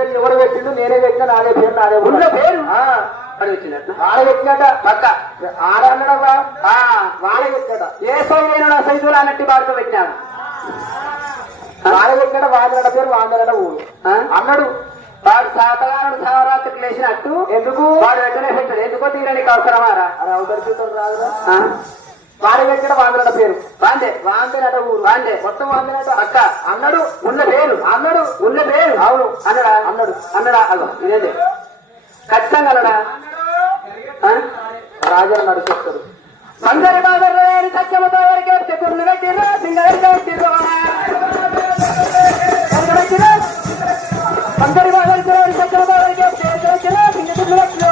పేరు ఎవరు పెట్టిండు? నేనే పెట్టినా, నాదే పేరు నాదే ఉన్న పేరు అది వచ్చినట్టు వాళ్ళ పెట్టినట పక్క ఆడ అన్నడవా వాళ్ళ పెట్టాడ ఏ సైజు సైజులు అన్నట్టు బాడుకో పెట్టినాడు వాళ్ళ పెట్టినట వాళ్ళ పేరు వాళ్ళ ఊరు అన్నాడు. వాడు శాతగానుడు సవరాత్రికి లేచినట్టు ఎందుకు వాడు వెంటనే పెట్టాడు. ఎందుకో తీరనికి అవసరమారా? అది అవతరితో రాదురా. వాళ్ళ పెట్టిన వాళ్ళ పేరు వాందే వాందేనట ఊరు వాందే మొత్తం వాందేనట అక్క అన్నాడు. ఉన్న పేరు అన్నాడు ఉన్న పేరు అవును అన్నడా అన్నాడు. అన్నడా అదో ఇదేదే ఖచ్చితంగా అన్నడా రాజా నడుచేస్తాడు. మందరి బాదర్లో సత్యమతో వరకే చెప్పులు పెట్టిర్రు సింగరి పెట్టిర్రు మందరి బాదర్లో సత్యమతో వరకే చెప్పులు సింగరి పెట్టిర్రు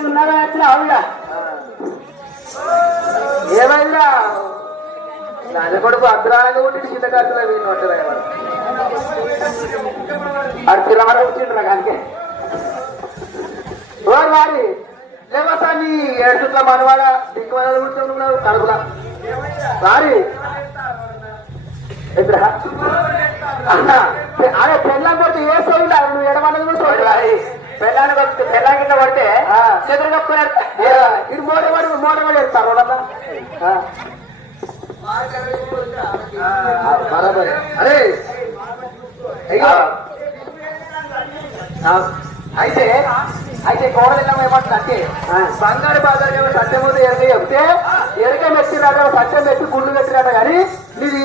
ఉన్నారా ఆవిడ ఏమైందా నాన్న కొడుకు అర్ధరానంగా ఉండి చిన్నకాసులో వీళ్ళు ఉంటారు. అది పిల్లవాడ వచ్చిండ్రు కానీ ఓ వారి లేవతా నీ ఏడుట్ల మనవాడ దిక్కుమల కూర్చొని కడుపులా వారి ఎదురా అదే పెళ్ళం కొడితే ఏ సోయిలా నువ్వు ఎడమన్నది కూడా సోయి పెళ్ళాన్ని కింద పడితే చెదురు కప్పుకునే ఇది మోడవాడు ఎడతారు వాళ్ళ బరాబర్. అరే అయితే అయితే కోడలిల్లం ఏమంటుంది అంటే బంగారు బాధలు సత్యమూర్తి ఎరక చెప్తే ఎరక మెట్టిరాట సత్యం పెట్టి గుండు పెట్టిరాట కానీ నీది